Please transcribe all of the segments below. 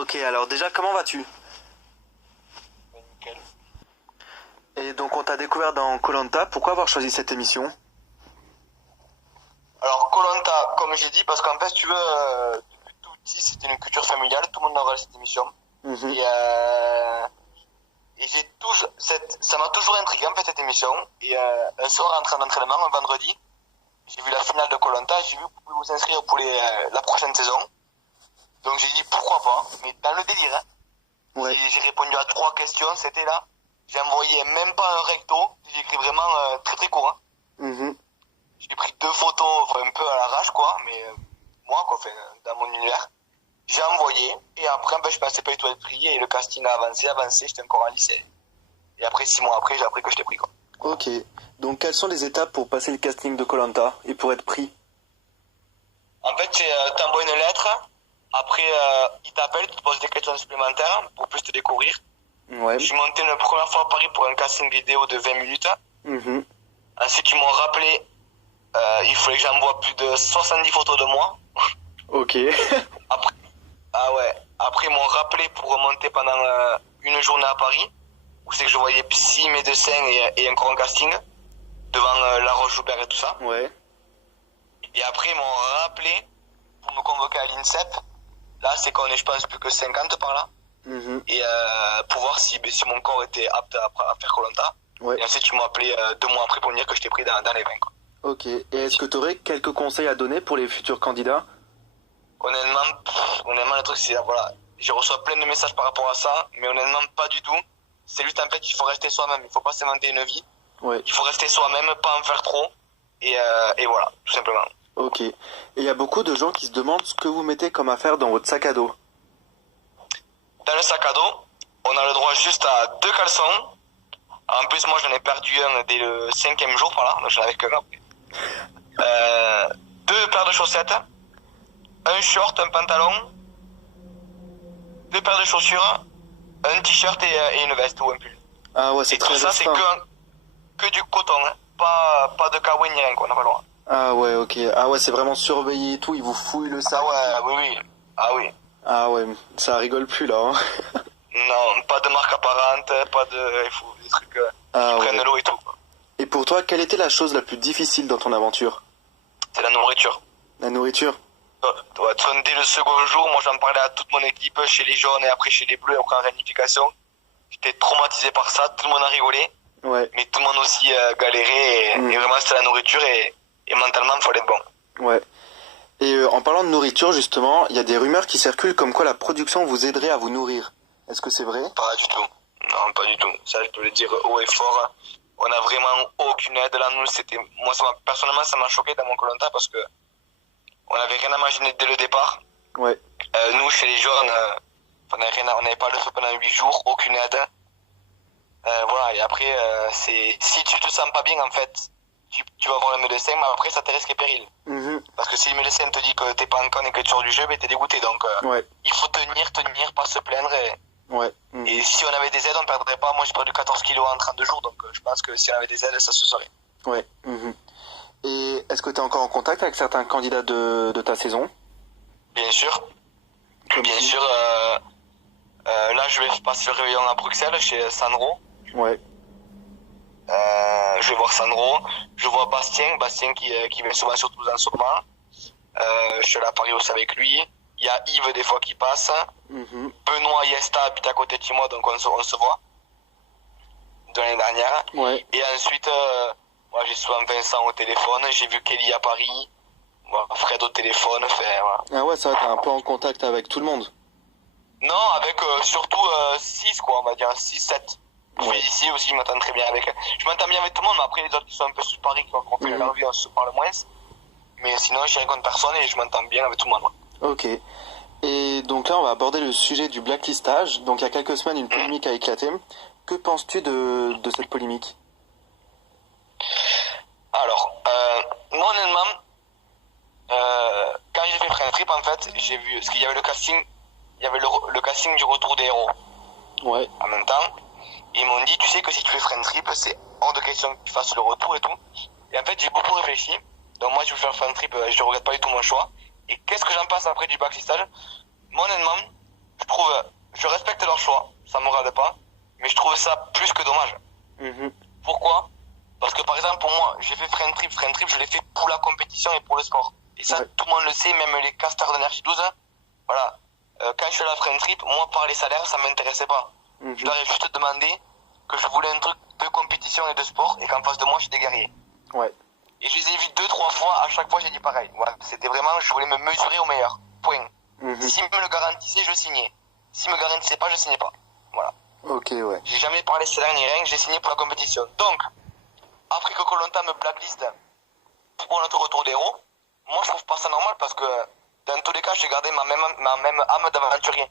Ok, alors déjà, comment vas-tu? Nickel. Et donc, on t'a découvert dans koh. Pourquoi avoir choisi cette émission? Alors, koh, comme j'ai dit, parce qu'en fait, si tu veux, depuis tout petit, c'était une culture familiale, tout le monde regarde cette émission. Mhm. Et j'ai toujours, ça m'a toujours intrigué, en fait, cette émission. Et un soir, en train d'entraînement, un vendredi, j'ai vu la finale de koh, j'ai vu que vous pouvez vous inscrire pour la prochaine saison. Donc j'ai dit pourquoi pas, mais dans le délire, hein. Ouais. J'ai répondu à 3 questions, c'était là. J'ai envoyé même pas un recto, j'ai écrit vraiment très très court. Hein. Mhm. J'ai pris 2 photos un peu à l'arrache quoi, mais moi quoi, enfin, dans mon univers. J'ai envoyé et après je pensais pas du tout être pris et le casting a avancé, j'étais encore en lycée. Et après 6 mois après j'ai appris que j'étais pris quoi. Ok. Donc, quelles sont les étapes pour passer le casting de koh et pour être pris? En fait c'est t'envoies une lettre, après ils t'appellent, tu te poses des questions supplémentaires pour plus te découvrir. Ouais. Je suis monté une première fois à Paris pour un casting vidéo de 20 minutes. Mhm. Ensuite ils m'ont rappelé, il fallait que j'envoie plus de 70 photos de moi. Ok. Après, ah ouais. Après, ils m'ont rappelé pour remonter pendant une journée à Paris, où c'est que je voyais psy, médecin et encore un casting, devant La Roche-Joubert et tout ça. Ouais. Et après, ils m'ont rappelé pour me convoquer à l'INSEP. Là, c'est qu'on est, je pense, plus que 50 par là. Mhm. Et pour voir si mon corps était apte à faire koh. Ouais. Et ensuite, ils m'ont appelé 2 mois après pour me dire que j'étais pris dans les 20. Quoi. Ok. Et est-ce que tu aurais quelques conseils à donner pour les futurs candidats? Honnêtement, le truc, c'est, voilà, je reçois plein de messages par rapport à ça, mais honnêtement, pas du tout. C'est juste, en fait, il faut rester soi-même. Il faut pas s'inventer une vie. Ouais. Il faut rester soi-même, pas en faire trop. Et voilà, tout simplement. Ok. Et il y a beaucoup de gens qui se demandent ce que vous mettez comme affaire dans votre sac à dos. Dans le sac à dos, on a le droit juste à 2 caleçons. En plus, moi, j'en ai perdu un dès le 5e jour, par là. Donc, j'en avais que un. 2 paires de chaussettes. Un short, un pantalon. 2 paires de chaussures. Un t-shirt et une veste ou un pull. Ah ouais, c'est Et tout très ça, c'est restreint. que du coton. Hein. Pas de kawaii ni rien, quoi. On n'a pas le droit. Ah ouais, ok. Ah ouais, c'est vraiment surveillé et tout, ils vous fouillent le sac. Ah ouais, oui. Ah oui. Ah ouais, ça rigole plus là. Hein. Non, pas de marque apparente, pas de... Il faut des trucs qui Ah prennent ouais. l'eau et tout. Quoi. Et pour toi, quelle était la chose la plus difficile dans ton aventure? C'est la nourriture. La nourriture? Ouais, dès le second jour, moi j'en parlais à toute mon équipe, chez les jaunes et après chez les bleus, après en réunification. J'étais traumatisé par ça, tout le monde a rigolé, Ouais. mais tout le monde aussi galéré et vraiment c'était la nourriture et mentalement il fallait être bon. Ouais. Et en parlant de nourriture, justement, il y a des rumeurs qui circulent comme quoi la production vous aiderait à vous nourrir. Est-ce que c'est vrai? Pas du tout. Non, pas du tout. Ça je peux le dire haut et fort. On a vraiment aucune aide là, nous c'était... Moi personnellement ça m'a choqué dans mon koh parce que on n'avait rien à imaginer dès le départ. Ouais. Nous, chez les jeunes, on n'avait pas le feu pendant 8 jours, aucune aide. Voilà, et après, si tu te sens pas bien, en fait, tu vas voir le médecin, mais après, ça te risque péril. Mhm. Parce que si le médecin te dit que t'es pas en conne et que tu sors du jeu, ben t'es dégoûté. Donc, Ouais. il faut tenir, pas se plaindre. Ouais. Mhm. Et si on avait des aides, on perdrait pas. Moi, j'ai perdu 14 kilos en 32 jours, donc je pense que si on avait des aides, ça se saurait. Ouais. Mhm. Et est-ce que tu es encore en contact avec certains candidats de ta saison? Bien sûr. Comme Bien qui? sûr, là, je vais passer le réveillon à Bruxelles, chez Sandro. Ouais. Je vais voir Sandro, je vois Bastien qui vient souvent sur Toulouse en ce moment. Je suis allé à Paris aussi avec lui. Il y a Yves des fois qui passe. Mhm. Benoît Yesta habite à côté de chez moi, donc on se voit. De l'année dernière. Ouais. Et ensuite, moi j'ai souvent Vincent au téléphone, j'ai vu Kelly à Paris, moi, Fred au téléphone, voilà. Ah ouais, ça va, t'es un peu en contact avec tout le monde. Non, avec surtout 6 quoi, on va dire 6-7. Ouais. Ici aussi, je m'entends très bien avec. Je m'entends bien avec tout le monde, mais après les autres qui sont un peu sur Paris, qui ont fait leur vie, on se parle moins. Mais sinon, je rien contre personne et je m'entends bien avec tout le monde. Ok. Et donc là, on va aborder le sujet du blacklistage. Donc il y a quelques semaines, une polémique a éclaté. Que penses-tu de cette polémique? Alors, moi honnêtement, quand j'ai fait Friend Trip, en fait, j'ai vu, parce qu'il y avait le casting, le casting du retour des héros. Ouais. En même temps, ils m'ont dit, tu sais que si tu fais Friend Trip, c'est hors de question que tu fasses le retour et tout. Et en fait, j'ai beaucoup réfléchi. Donc moi, je vais faire Friend Trip, je ne regrette pas du tout mon choix. Et qu'est-ce que j'en pense après du backlistage? Moi, honnêtement, je respecte leur choix, ça me regarde pas, mais je trouve ça plus que dommage. Pourquoi? Parce que par exemple pour moi, j'ai fait Friend Trip, je l'ai fait pour la compétition et pour le sport. Et ça, tout le monde le sait, même les casters d'énergie 12, voilà. Quand je suis à la Friend Trip, moi par les salaires, ça m'intéressait pas. Je leur ai juste demandé que je voulais un truc de compétition et de sport, et qu'en face de moi, j'ai des guerriers. Et je les ai vus 2-3 fois, à chaque fois j'ai dit pareil. Voilà, c'était vraiment, je voulais me mesurer au meilleur. Point. S'ils me le garantissaient, je signais. S'ils me garantissaient pas, je signais pas. Voilà. J'ai jamais parlé salaire ni rien, j'ai signé pour la compétition. Donc, après que Koh-Lanta me blacklist pour notre retour d'héros, moi je trouve pas ça normal parce que dans tous les cas, j'ai gardé ma même âme d'aventurier.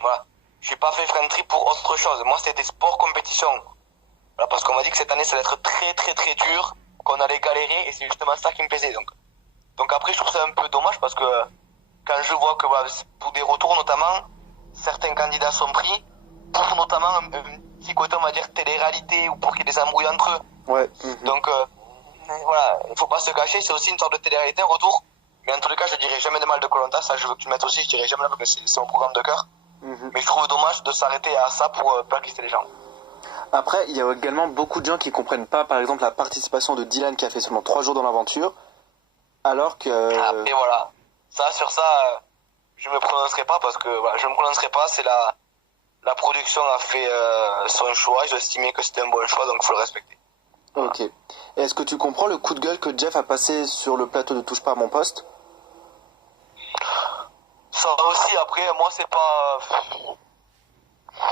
Voilà. J'ai pas fait Friend Trip pour autre chose. Moi, c'était sport compétition. Voilà, parce qu'on m'a dit que cette année, ça allait être très très très dur, qu'on allait galérer, et c'est justement ça qui me plaisait. Donc après, je trouve ça un peu dommage parce que quand je vois que pour des retours notamment, certains candidats sont pris pour notamment un petit côté, on va dire, télé-réalité ou pour qu'il y ait des embrouilles entre eux. Donc voilà, il faut pas se cacher, c'est aussi une sorte de télé-réalité, un retour. Mais en tous les cas, je dirais jamais de mal de Koh-Lanta, ça je veux que tu le mettes aussi, je dirais jamais de mal parce que c'est mon programme de cœur. Mais je trouve dommage de s'arrêter à ça pour blacklister les gens. Après, il y a également beaucoup de gens qui comprennent pas, par exemple, la participation de Dylan qui a fait seulement 3 jours dans l'aventure, alors que... Après, voilà. Ça, sur ça, je me prononcerai pas parce que, voilà, je me prononcerai pas, c'est la production a fait son choix, j'ai estimé que c'était un bon choix, donc il faut le respecter. Ok. Et est-ce que tu comprends le coup de gueule que Jeff a passé sur le plateau de Touche pas à mon poste? Ça aussi, après, moi, c'est pas...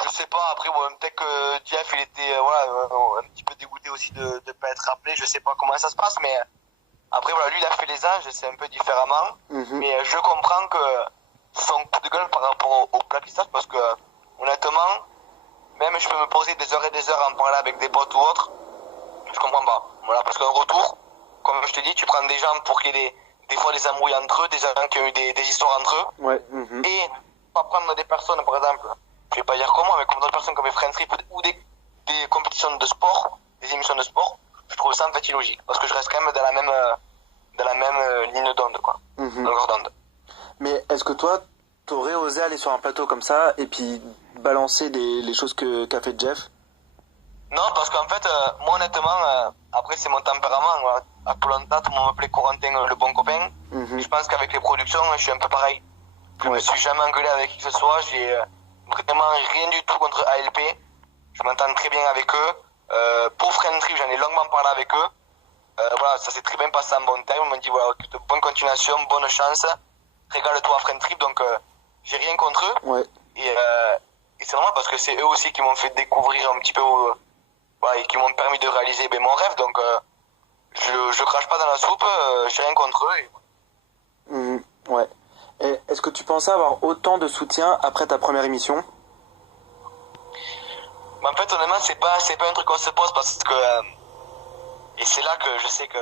Je sais pas, après, peut-être que Jeff, il était un petit peu dégoûté aussi de ne pas être rappelé, je sais pas comment ça se passe, mais après, voilà, lui, il a fait les anges, c'est un peu différemment, mais je comprends que son coup de gueule par rapport au blacklistage, parce que, honnêtement, même je peux me poser des heures et des heures à en parler avec des potes ou autres, je comprends pas. Voilà, parce qu'un retour, comme je te dis, tu prends des gens pour qu'il y ait des fois des embrouilles entre eux, des gens qui ont eu des histoires entre eux, et pas prendre des personnes, par exemple, je vais pas dire comment, mais comme d'autres personnes comme les Friend Trip ou des compétitions de sport, des émissions de sport, je trouve ça en fait illogique, parce que je reste quand même dans la même ligne d'onde, quoi, longueur d'onde. Mais est-ce que toi, t'aurais osé aller sur un plateau comme ça et puis balancer les choses qu'a fait Jeff? Non, parce qu'en fait, moi honnêtement, après c'est mon tempérament, voilà. À Koh-Lanta, tout le monde m'appelait Corentin le bon copain. Je pense qu'avec les productions, je suis un peu pareil. Je me suis jamais engueulé avec qui que ce soit, j'ai vraiment rien du tout contre ALP. Je m'entends très bien avec eux. Pour Friend Trip, j'en ai longuement parlé avec eux. Voilà, ça s'est très bien passé en bon terme. On m'a dit voilà, bonne continuation, bonne chance. Régale-toi à Friend Trip, donc j'ai rien contre eux. Et c'est normal parce que c'est eux aussi qui m'ont fait découvrir un petit peu et qui m'ont permis de réaliser mon rêve. Donc je crache pas dans la soupe, j'ai rien contre eux. Et est-ce que tu pensais avoir autant de soutien après ta première émission? Mais en fait, honnêtement, c'est pas un truc qu'on se pose parce que et c'est là que je sais que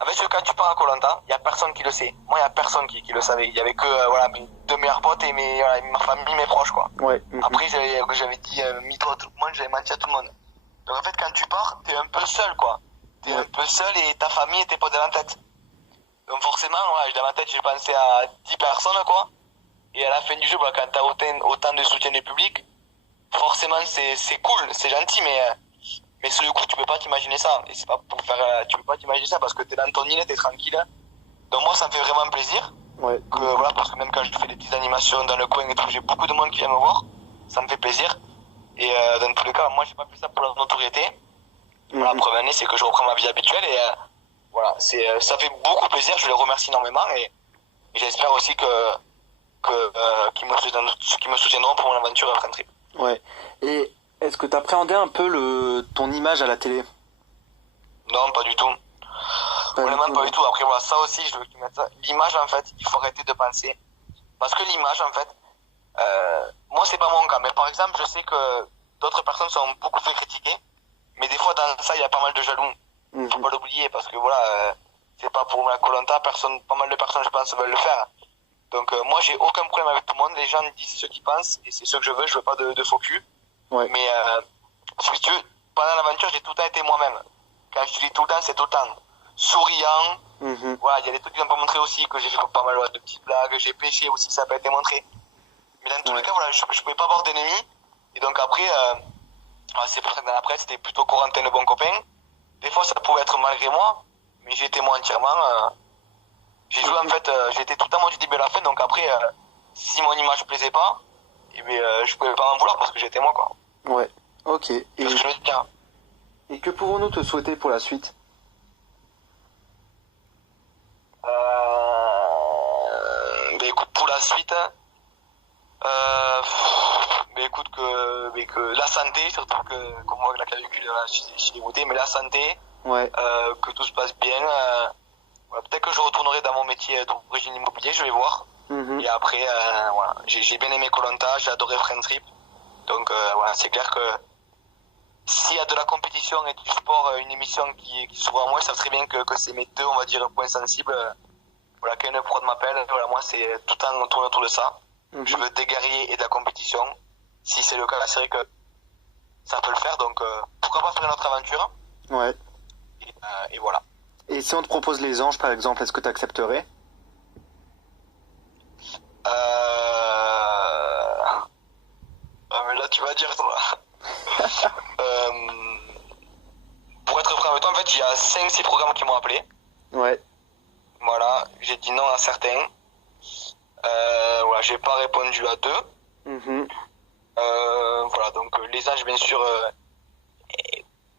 en fait, quand tu pars à Koh-Lanta, il y a personne qui le sait. Moi, il y a personne qui le savait. Il y avait que mes deux meilleurs potes et ma famille, mes proches, quoi. Après, j'avais dit mytho à tout le monde, j'avais menti à tout le monde. Donc en fait, quand tu pars, t'es un peu seul, quoi. T'es un peu seul et ta famille et tes potes dans la tête. Donc forcément, dans ma tête, j'ai pensé à 10 personnes, quoi. Et à la fin du jeu, quand t'as autant de soutien du public, forcément, c'est cool, c'est gentil, mais sur le coup, tu peux pas t'imaginer ça. Et c'est pas pour faire, tu peux pas t'imaginer ça parce que t'es dans ton île, t'es tranquille. Donc moi, ça me fait vraiment plaisir. Parce que même quand je fais des petites animations dans le coin et tout, j'ai beaucoup de monde qui vient me voir. Ça me fait plaisir. Et dans tous les cas, moi, j'ai pas fait ça pour la notoriété. La première année, c'est que je reprends ma vie habituelle et ça fait beaucoup plaisir. Je les remercie énormément et j'espère aussi qu'ils me soutiendront pour mon aventure à Friend Trip. Et est-ce que tu appréhendais un peu ton image à la télé? Non, pas du tout. Vraiment pas du tout. Après, ça aussi, je veux que tu mettes ça. L'image, en fait, il faut arrêter de penser. Parce que l'image, en fait, moi, c'est pas mon cas. Mais par exemple, je sais que d'autres personnes sont beaucoup fait critiquer. Mais des fois, dans ça, il y a pas mal de jaloux. Faut pas l'oublier parce que c'est pas pour la Koh-Lanta, pas mal de personnes, je pense, veulent le faire. Donc moi, j'ai aucun problème avec tout le monde. Les gens me disent ce qu'ils pensent et c'est ce que je veux pas de faux cul. Mais si tu veux, pendant l'aventure, j'ai tout le temps été moi-même. Quand je dis tout le temps, c'est tout le temps. Souriant. Il y a des trucs qu'ils n'ont pas montré aussi, que j'ai fait pas mal de petites blagues. J'ai pêché aussi, ça n'a pas été montré. Mais dans tous les Ouais. cas, voilà, je pouvais pas avoir d'ennemis. Et donc après, c'est pour ça que dans la presse, c'était plutôt Corentin le bon copain. Des fois, ça pouvait être malgré moi, mais j'étais moi entièrement. J'ai joué en fait, j'ai été tout le temps moi du début à la fin, donc après, si mon image plaisait pas, eh bien, je pouvais pas m'en vouloir parce que j'étais moi, quoi. Ouais. Ok. Tu vois ce que je veux dire? Et que pouvons-nous te souhaiter pour la suite? Ben écoute, pour la suite, ben écoute que la santé, surtout que comme moi avec la clavicule, là, je suis dégoûté, mais la santé, Ouais. que tout se passe bien. Voilà, peut-être que je retournerai dans mon métier d'origine immobilier, je vais voir. Mhm. Et après, voilà, j'ai bien aimé koh j'ai adoré Friendtrip. Donc voilà, c'est clair que s'il y a de la compétition et du sport, une émission qui s'ouvre à moi, ça serait bien que c'est mes deux, on va dire, points sensibles. Voilà, quand une prod m'appelle, voilà, moi c'est tout le temps tourné autour de ça. Mhm. Je veux des guerriers et de la compétition. Si c'est le cas, c'est vrai que ça peut le faire, donc pourquoi pas faire une autre aventure. Ouais. Et voilà. Et si on te propose les anges, par exemple, est-ce que tu accepterais? Ah, mais là tu vas dire toi. Euh, pour être franc avec toi, en fait, il y a 5-6 programmes qui m'ont appelé. Ouais. Voilà, j'ai dit non à certains. Voilà, j'ai pas répondu à deux. Mhm. Voilà, donc les âges, bien sûr,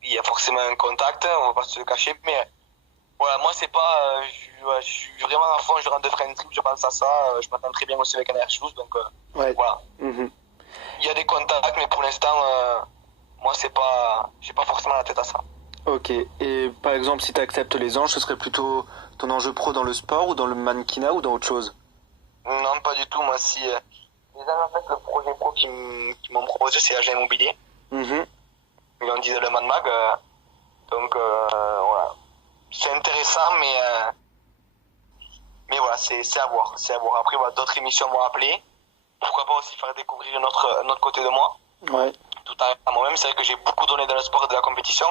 il y a forcément un contact, on va pas se le cacher, mais voilà, moi c'est pas, je suis vraiment à fond, je rentre de Friendtrip, je pense à ça, je m'attends très bien aussi avec un air shoes, donc Ouais. voilà. Mhm. Il y a des contacts, mais pour l'instant, moi c'est pas, j'ai pas forcément la tête à ça. Ok. Et par exemple, si tu acceptes les anges, ce serait plutôt ton enjeu pro dans le sport ou dans le mannequinat ou dans autre chose? Non, pas du tout, moi si, les amis, en fait, le projet pro qui m'ont proposé, c'est Agent Immobilier, Mhm. ils ont dit le Man Mag, donc voilà. C'est intéressant, mais voilà, c'est à voir, c'est à voir. Après, voilà, d'autres émissions m'ont appelé. Pourquoi pas aussi faire découvrir un autre côté de moi, Ouais. tout à moi-même. C'est vrai que j'ai beaucoup donné dans le sport et de la compétition.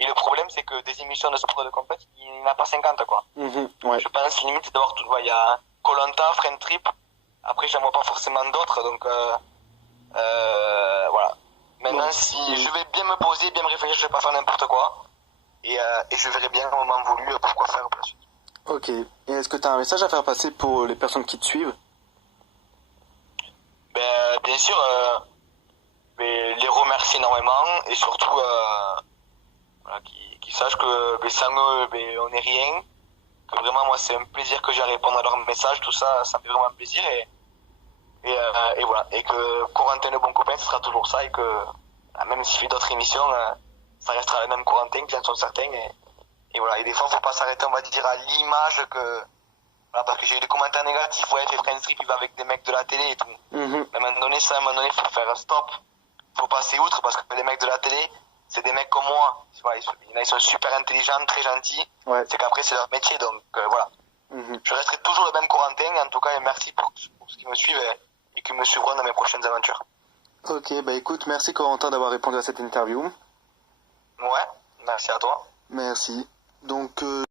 Et le problème, c'est que des émissions de sport et de compétition, il n'y en a pas 50, quoi. Mhm. Ouais. Je pense limite d'avoir tout. Il y a koh Friendtrip. Après, j'en vois pas forcément d'autres, donc voilà. Maintenant, Bon. si je vais bien me poser, bien me réfléchir, je vais pas faire n'importe quoi. Et je verrai bien au moment voulu pourquoi faire pour la suite. Ok. Et est-ce que tu as un message à faire passer pour les personnes qui te suivent? Ben, bien sûr, mais les remercier énormément et surtout voilà, qu'ils sachent que ben, sans eux, ben, on n'est rien. Que vraiment, moi, c'est un plaisir que j'ai à répondre à leurs messages, tout ça, ça me fait vraiment plaisir. Et voilà. Et que Corentin le bon copain, ce sera toujours ça. Et que même s'il fait d'autres émissions, ça restera le même Corentin, j'en suis certain. Et voilà. Et des fois, faut pas s'arrêter, on va dire, à l'image que. Voilà, parce que j'ai eu des commentaires négatifs, ouais, fait Friendstrip, il va avec des mecs de la télé et tout. Mhm. Mais à un moment donné, ça, à un moment donné, faut faire un stop. Faut passer outre parce que les mecs de la télé, c'est des mecs comme moi. Voilà, ils sont super intelligents, très gentils. Ouais. C'est qu'après, c'est leur métier, donc voilà. Mhm. Je resterai toujours le même Corentin, en tout cas, et merci pour ceux qui me suivent et qui me suivront dans mes prochaines aventures. Ok, bah écoute, merci Corentin d'avoir répondu à cette interview. Ouais, merci à toi. Merci. Donc,